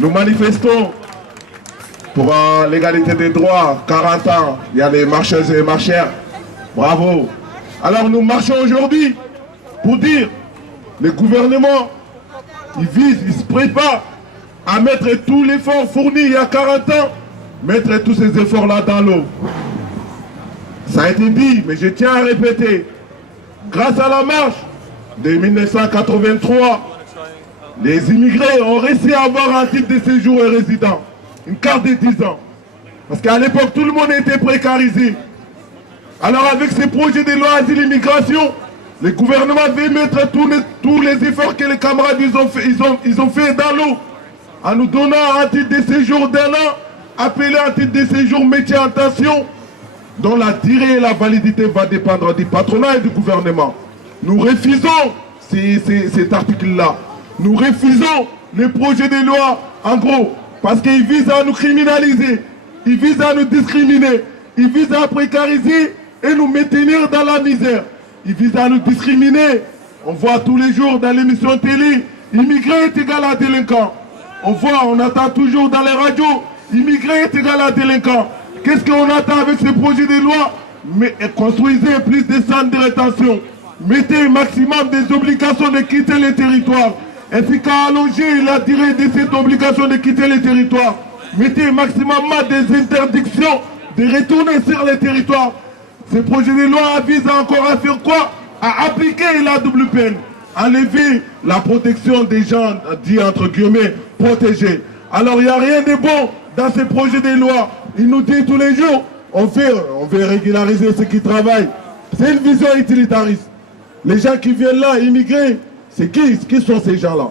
Nous manifestons pour l'égalité des droits, 40 ans, il y a les marcheuses et les marcheurs. Bravo. Alors nous marchons aujourd'hui pour dire, le gouvernement, il se prépare à mettre tout l'effort fourni il y a 40 ans, mettre tous ces efforts-là dans l'eau. Ça a été dit, mais je tiens à répéter, grâce à la marche de 1983, les immigrés ont réussi à avoir un titre de séjour et résident, une carte de 10 ans. Parce qu'à l'époque, tout le monde était précarisé. Alors avec ces projets de loi asile et immigration, le gouvernement veut mettre tous les efforts que les camarades ils ont fait dans l'eau, en nous donnant un titre de séjour d'1 an, appelé un titre de séjour métier en tension, dont la durée et la validité va dépendre du patronat et du gouvernement. Nous refusons cet article-là. Nous refusons les projets de loi, en gros, parce qu'ils visent à nous criminaliser, ils visent à nous discriminer, ils visent à précariser et nous maintenir dans la misère. Ils visent à nous discriminer. On voit tous les jours dans l'émission télé, immigré est égal à délinquant. On entend toujours dans les radios, immigré est égal à délinquant. Qu'est-ce qu'on attend avec ces projets de loi? Mais construisez plus de centres de rétention. Mettez un maximum des obligations de quitter les territoires. Ainsi qu'à allonger la durée de cette obligation de quitter les territoires. Mettez un maximum des interdictions de retourner sur les territoires. Ces projets de loi visent encore à faire quoi? À appliquer la double peine. Enlever la protection des gens dits entre guillemets protégés. Alors il n'y a rien de bon dans ces projets de loi. Il nous dit tous les jours, on veut régulariser ceux qui travaillent. C'est une vision utilitariste. Les gens qui viennent là, immigrer, c'est qui sont ces gens-là?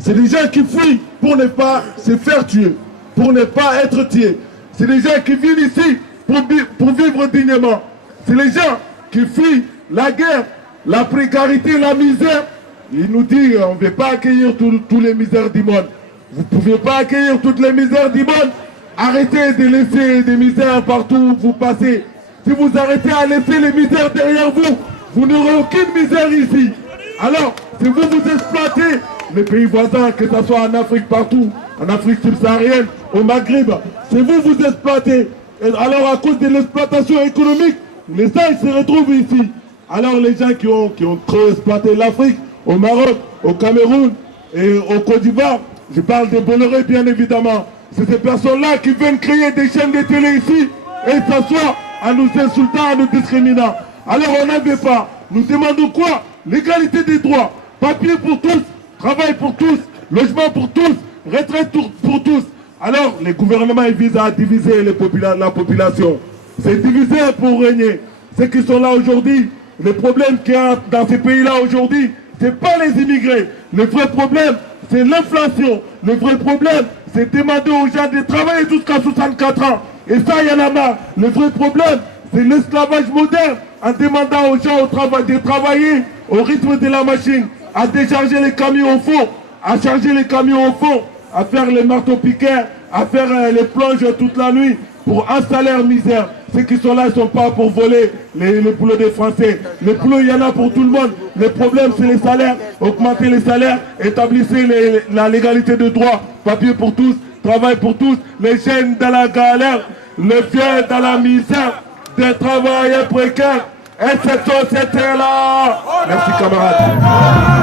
C'est des gens qui fuient pour ne pas se faire tuer, pour ne pas être tués. C'est des gens qui viennent ici pour vivre dignement. C'est les gens qui fuient la guerre, la précarité, la misère. Il nous dit, on ne veut pas accueillir tous les misères du monde. Vous ne pouvez pas accueillir toutes les misères du monde. Arrêtez de laisser des misères partout où vous passez. Si vous arrêtez à laisser les misères derrière vous, vous n'aurez aucune misère ici. Alors, si vous exploitez les pays voisins, que ce soit en Afrique partout, en Afrique subsaharienne, au Maghreb, si vous exploitez, alors à cause de l'exploitation économique, les gens se retrouvent ici. Alors les gens qui ont trop exploité l'Afrique, au Maroc, au Cameroun et au Côte d'Ivoire, je parle des Bolloré bien évidemment, c'est ces personnes-là qui viennent créer des chaînes de télé ici et s'assoient en nous insultant, en nous discriminant. Alors on n'en veut pas. Nous demandons quoi? L'égalité des droits, papier pour tous, travail pour tous, logement pour tous, retraite pour tous. Alors les gouvernements ils visent à diviser la population. C'est diviser pour régner. Ceux qui sont là aujourd'hui, le problème qu'il y a dans ces pays-là aujourd'hui, ce n'est pas les immigrés. Le vrai problème, c'est l'inflation. Le vrai problème, c'est demander aux gens de travailler jusqu'à 64 ans. Et ça, il y en a marre. Le vrai problème, c'est l'esclavage moderne, en demandant aux gens de travailler au rythme de la machine, à décharger les camions au fond, à charger les camions au fond, à faire les marteaux-piqueurs, à faire les plonges toute la nuit pour un salaire misère. Ceux qui sont là, ils ne sont pas pour voler les boulots des Français. Les boulots, il y en a pour tout le monde. Le problème, c'est les salaires. Augmenter les salaires, établissez la légalité de droit. Papier pour tous, travail pour tous. Les jeunes dans la galère, les vieux dans la misère, des travailleurs précaires. Et cette société-là. Merci camarades.